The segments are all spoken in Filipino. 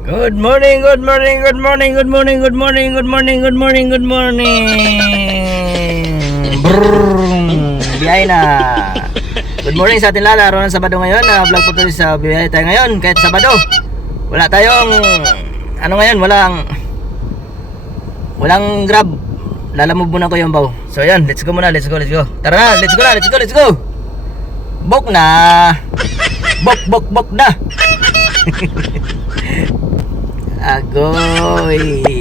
Good morning, good morning, good morning, good morning, good morning, good morning, good morning, good morning. Brrrr, biyahe na. Good morning sa atin lahat. Araw ng Sabado ngayon. Uh, vlog po tuloy sa biyahe tayo ngayon. Kahit Sabado. Wala tayong, ano ngayon, walang, walang grab. Lalamove muna ko yung baw. So yan, let's go muna, let's go, let's go. Tara na, let's go na, let's go, let's go. Bok na. Bok, bok, bok na. Agoy!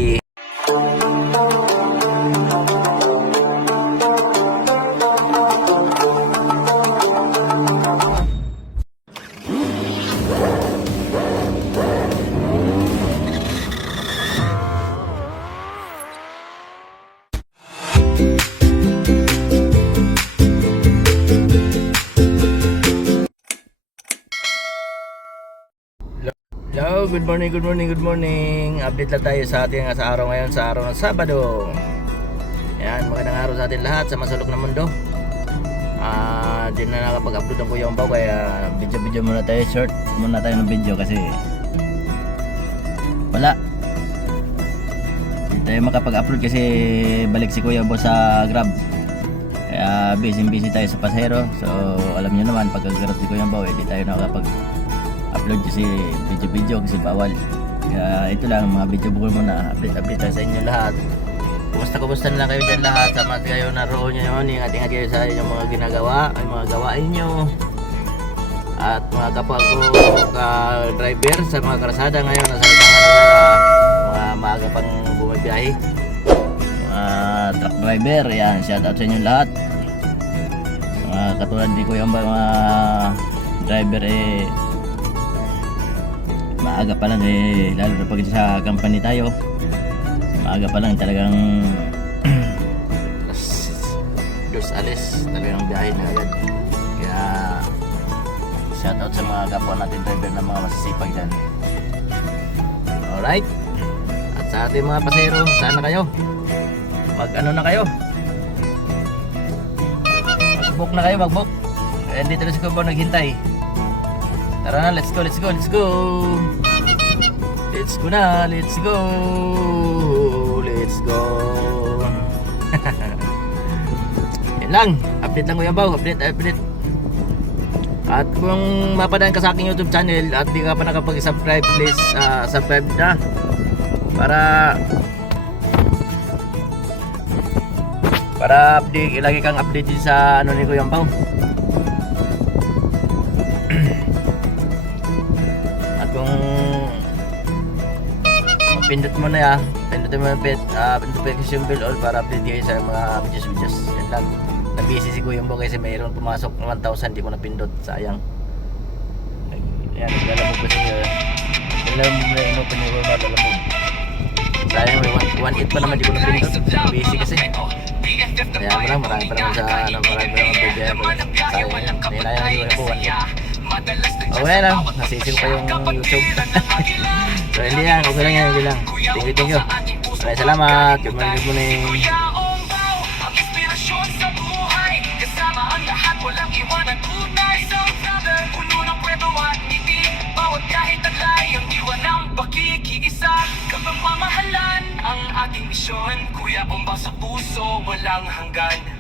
Hello, good morning, good morning, good morning. Update lang tayo sa ating sa araw ngayon, sa araw ng Sabado. Yan, magandang araw sa atin lahat sa masulok na mundo. Ah, di na nakapag-upload ang Kuya Umbaw kaya video-video muna tayo, short muna tayo ng video kasi wala. Hindi tayo makapag-upload kasi balik si Kuya Umbaw sa Grab. Kaya busy busy tayo sa pasahero. So, alam niyo naman pag grab si Kuya Umbaw, hindi tayo nakapag upload kasi video-video kasi bawal. Kaya ito lang mga video bukol muna. Update-update tayo sa inyo lahat. Kumusta kumusta na kayo dyan lahat. Sama kayo na roon nyo yun. Ingat-ingat kayo sa inyong mga ginagawa. Ay mga gawain nyo. At mga kapwa ko ka-driver sa mga karasada ngayon. Nasa latangan na mga maaga pang bumabiyahe. Mga truck driver. Yan. Shout out sa inyo lahat. Mga katulad ko yung mga driver eh maaga pa lang eh lalo na pag sa company tayo. Maaga pa lang talagang dos alis talagang biyahe na agad kaya shout out sa mga kapwa natin driver na mga masisipag dyan. Alright. At sa ating mga pasero sana kayo. Mag ano na kayo. Mag book na kayo mag book eh dito na si Kubo naghintay. Tara na, let's go, let's go, let's go. Let's go na, let's go. Let's go. Yan lang, update lang Kuya Bao, update, update. At kung mapadaan ka sa aking YouTube channel at di ka pa nakapag-subscribe, please ah, subscribe na para para update, lagi kang updated sa ano ni Kuya Bao. Mapindot mo na ya, pindutin mo yung pet, uh, pindutin mo yung bell all para update kayo sa mga videos videos. Yan lang. Nabisi si Kuya Mbo kasi mayroon pumasok ng 1,000, di ko napindot. Sayang. Nag- Yan, naglalamog ko siya. Naglalamog na inopen yung mga lalamog. Sayang, may 1.8 pa naman, di ko napindot. Busy kasi. Kaya mo lang, marami pa naman sa, ano, marami pa naman video. Sayang, nilayang yung Kuya Mbo, 1.8. Okay lang, nasisiw pa yung YouTube. so hindi yan, okay lang yan, hindi lang. Thank you, thank you. Maraming salamat. Good morning, good morning. Ang ating misyon Kuya Umba sa puso, walang hanggan